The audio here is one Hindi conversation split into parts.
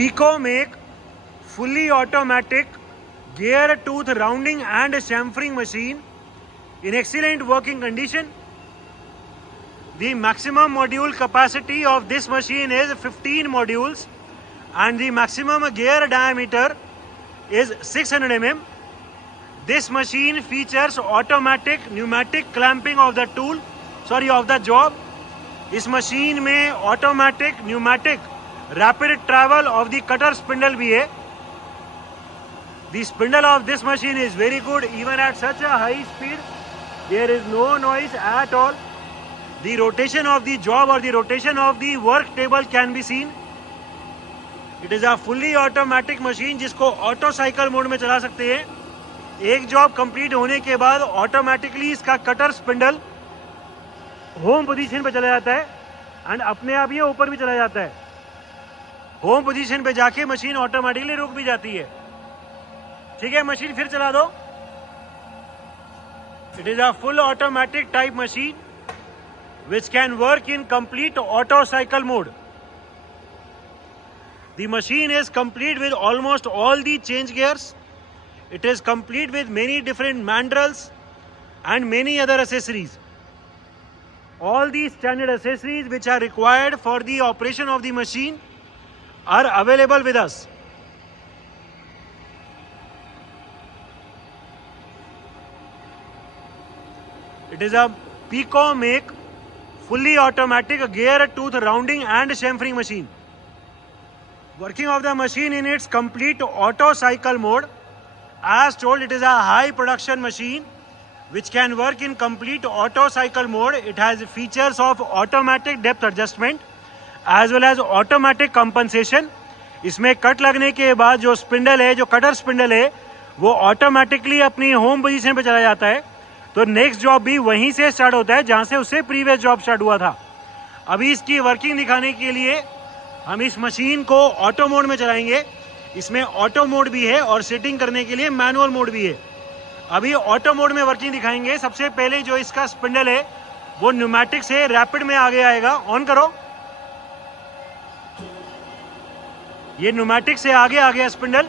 Pico-Make fully automatic gear tooth rounding and chamfering machine in excellent working condition. The maximum module capacity of this machine is 15 modules and the maximum gear diameter is 600 mm. This machine features automatic pneumatic clamping of the job. इस मशीन में automatic pneumatic rapid travel of the cutter spindle भी है. The spindle of this machine is very good even at such a high speed. There is no noise at all. The rotation of the job or the rotation of the work table can be seen. It is a fully automatic machine जिसको ऑटो साइकिल मोड में चला सकते हैं. एक जॉब कंप्लीट होने के बाद ऑटोमेटिकली इसका कटर स्पिंडल होम पोजीशन पे चला जाता है एंड अपने आप ये ऊपर भी चला जाता है. होम पोजीशन पे जाके मशीन ऑटोमेटिकली रुक भी जाती है. ठीक है, मशीन फिर चला दो. It is a full automatic type machine which can work in complete auto cycle mode. The machine is complete with almost all the change gears. It is complete with many different mandrels and many other accessories. All the standard accessories which are required for the operation of the machine are available with us. It is a Pico-Make fully automatic gear tooth rounding and chamfering machine. Working of the machine in its complete auto cycle mode. As told, it is a high production machine which can work in complete auto cycle mode. It has features of automatic depth adjustment as well as automatic compensation. इसमें कट लगने के बाद जो स्पिंडल है, जो कटर स्पिंडल है, वो ऑटोमेटिकली अपनी होम पोजीशन पे चला जाता है. तो नेक्स्ट जॉब भी वहीं से स्टार्ट होता है जहां से उससे प्रीवियस जॉब स्टार्ट हुआ था. अभी इसकी वर्किंग दिखाने के लिए हम इस मशीन को ऑटो मोड में चलाएंगे. इसमें ऑटो मोड भी है और सेटिंग करने के लिए मैनुअल मोड भी है. अभी ऑटो मोड में वर्किंग दिखाएंगे. सबसे पहले जो इसका स्पिंडल है वो न्यूमेटिक से रैपिड में आगे आएगा. ऑन करो. ये न्यूमेटिक से आगे आ गया स्पिंडल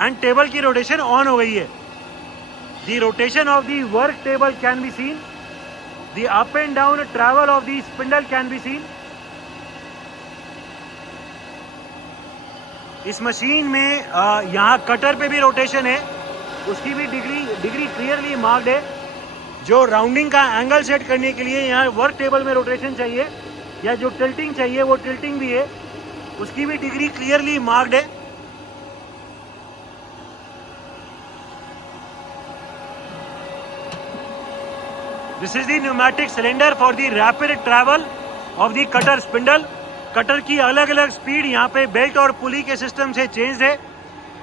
एंड टेबल की रोटेशन ऑन हो गई है. The rotation of the work table can be seen. The up and down travel of the spindle can be seen. इस मशीन में यहाँ कटर पे भी रोटेशन है, उसकी भी डिग्री क्लियरली मार्क्ड है. जो राउंडिंग का एंगल सेट करने के लिए यहाँ वर्क टेबल में रोटेशन चाहिए या जो टिल्टिंग चाहिए वो टिल्टिंग भी है, उसकी भी डिग्री क्लियरली मार्क्ड है. This is the pneumatic cylinder for the rapid travel of the cutter spindle. Cutter की अलग अलग स्पीड यहाँ पे बेल्ट और पुली के सिस्टम से चेंज है.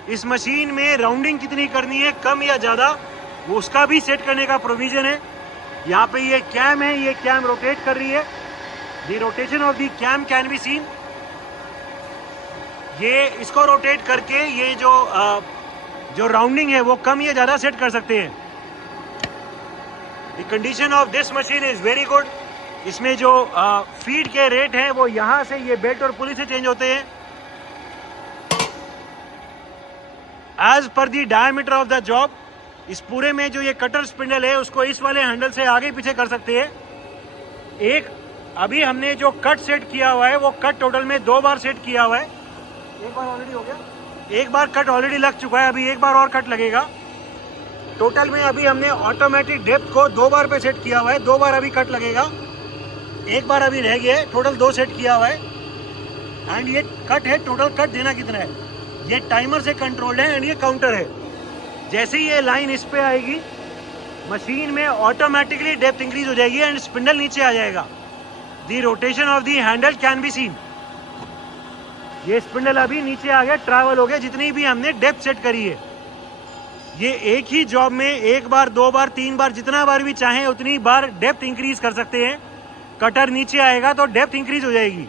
इस मशीन में राउंडिंग कितनी करनी है, कम या ज़्यादा, वो उसका भी सेट करने का प्रोविजन है. यहाँ पे ये कैम है, ये कैम रोटेट कर रही है. The rotation of the cam can be seen. ये इसको रोटेट करके ये जो राउंडिंग है वो कम या ज़्यादा सेट कर सकते हैं. The condition of this machine is very good. इसमें जो फीड के रेट हैं वो यहाँ से ये बेल्ट और पुली से चेंज होते हैं. As per the diameter of the job, इस पूरे में जो ये कटर स्पिंडल है उसको इस वाले हैंडल से आगे पीछे कर सकते हैं. एक अभी हमने जो कट सेट किया हुआ है वो कट टोटल में 2 बार सेट किया हुआ है. एक बार ऑलरेडी हो गया, एक बार कट ऑलरेडी लग चुका है, अभी एक बार और कट लगेगा. टोटल में अभी हमने ऑटोमेटिक डेप्थ को 2 बार पे सेट किया हुआ है. 2 बार अभी कट लगेगा, एक बार अभी रह गया है. टोटल 2 सेट किया हुआ है. एंड ये कट है, टोटल कट देना कितना है ये टाइमर से कंट्रोल्ड है एंड ये काउंटर है. जैसे ही ये लाइन इस पे आएगी मशीन में ऑटोमेटिकली डेप्थ इंक्रीज हो जाएगी एंड स्पिंडल नीचे आ जाएगा. The rotation of the handle can be seen. ये स्पिंडल अभी नीचे आ गया, ट्रैवल हो गया जितनी भी हमने डेप्थ सेट करी है. ये एक ही जॉब में 1 बार 2 बार 3 बार जितना बार भी चाहें उतनी बार डेप्थ इंक्रीज कर सकते हैं. कटर नीचे आएगा तो डेप्थ इंक्रीज हो जाएगी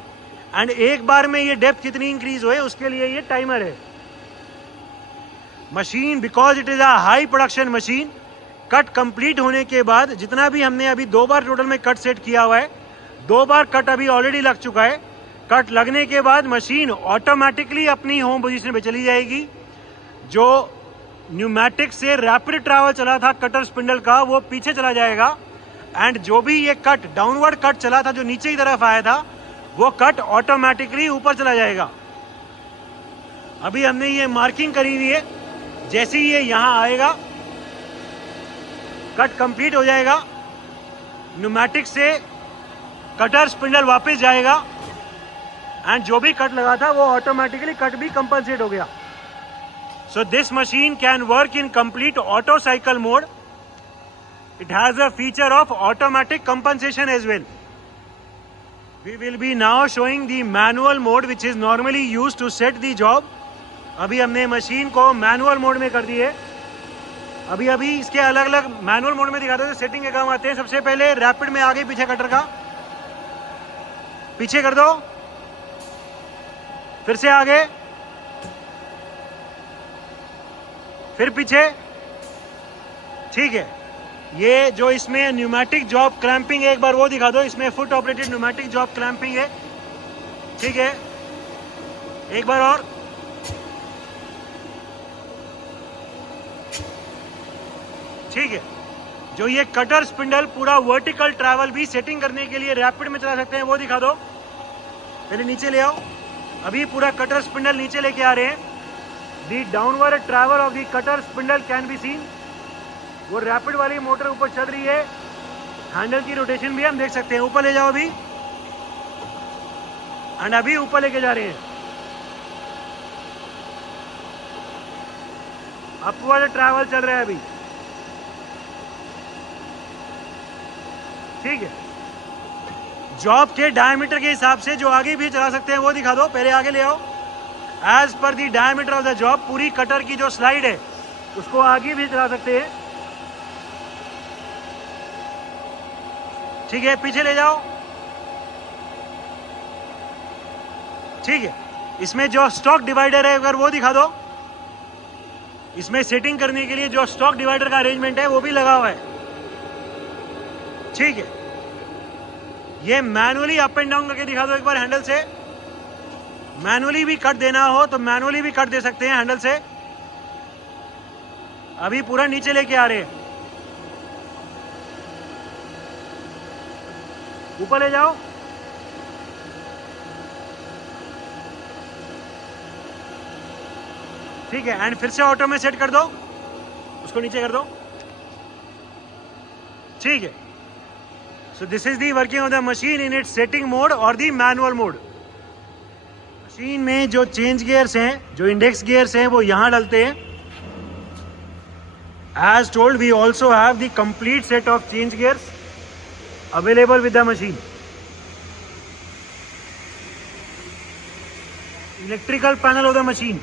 एंड एक बार में ये डेप्थ कितनी इंक्रीज होए उसके लिए ये टाइमर है. Machine because it is a high production machine, cut complete होने के बाद जितना भी हमने अभी 2 बार टोटल में कट सेट किया हुआ है, 2 बार कट अभी ऑलरेडी लग चुका है. कट लगने के बाद मशीन ऑटोमेटिकली अपनी होम पोजीशन पे चली जाएगी। जो न्यूमेटिक से रैपिड ट्रैवल चला था कटर स्पिंडल का वो पीछे चला जाएगा, एंड जो भी ये कट डाउनवर्ड कट चला था जो नीचे की तरफ आया था वो कट ऑटोमेटिकली ऊपर चला जाएगा। अभी हमने ये मार्किंग करी हुई है, जैसे ही ये यहाँ आएगा कट कंप्लीट हो जाएगा, न्यूमेटिक से कटर स्पिंडल वापस जाएगा, एंड जो भी कट लगा था वो ऑटोमेटिकली कट भी कंपनसेट हो गया। So this machine can work in complete auto cycle mode. It has a feature of automatic compensation as well. We will be now showing the manual mode which is normally used to set the job. अभी हमने मशीन को मैनुअल मोड में कर दी है। अभी इसके अलग अलग मैनुअल मोड में दिखाते हैं, सेटिंग के काम आते हैं। सबसे पहले रैपिड में आगे पीछे कटर का पीछे कर दो, फिर से आगे, फिर पीछे। ठीक है, ये जो इसमें न्यूमेटिक जॉब क्लैंपिंग है एक बार वो दिखा दो। इसमें foot operated pneumatic job clamping है। ठीक है, एक बार और। ठीक है, जो ये कटर स्पिंडल पूरा वर्टिकल ट्रैवल भी सेटिंग करने के लिए रैपिड में चला सकते हैं वो दिखा दो। पहले नीचे ले आओ। अभी पूरा कटर स्पिंडल नीचे लेके आ रहे हैं। The downward travel of the cutter spindle can be seen. वो रैपिड वाली मोटर ऊपर चल रही है, हैंडल की रोटेशन भी हम देख सकते हैं। ऊपर ले जाओ अभी, एंड अभी ऊपर लेके जा रहे हैं। अपवर्ड ट्रैवल चल रहा है अभी। ठीक है, जॉब के डायमीटर के हिसाब से जो आगे भी चला सकते हैं वो दिखा दो। पहले आगे ले आओ। एज पर the diameter of the job, पूरी कटर की जो स्लाइड है उसको आगे भी चला सकते हैं। ठीक है, पीछे ले जाओ। ठीक है, इसमें जो स्टॉक डिवाइडर है अगर वो दिखा दो। इसमें सेटिंग करने के लिए जो स्टॉक डिवाइडर का अरेंजमेंट है वो भी लगा हुआ है। ठीक है, ये मैनुअली अप एंड डाउन करके दिखा दो एक बार हैंडल से। मैनुअली भी कट देना हो तो मैनुअली भी कट दे सकते हैं हैंडल से। अभी पूरा नीचे लेके आ रहे हैं। ऊपर ले जाओ। ठीक है, एंड फिर से ऑटो में सेट कर दो, उसको नीचे कर दो। ठीक है, so this is the working of the machine in its setting mode और दी मैनुअल मोड। मशीन में जो चेंज गियर्स हैं, जो इंडेक्स गियर्स हैं वो यहां डलते हैं। As told, we also have the complete set of change gears available with the machine. Electrical panel of the machine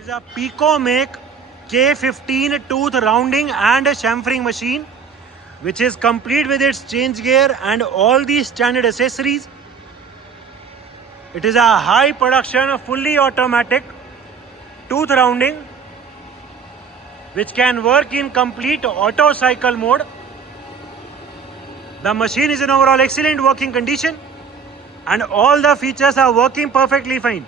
is a Picomake K15 tooth rounding and chamfering machine which is complete with its change gear and all the standard accessories. It is a high production fully automatic tooth rounding which can work in complete auto cycle mode. The machine is in overall excellent working condition and all the features are working perfectly fine.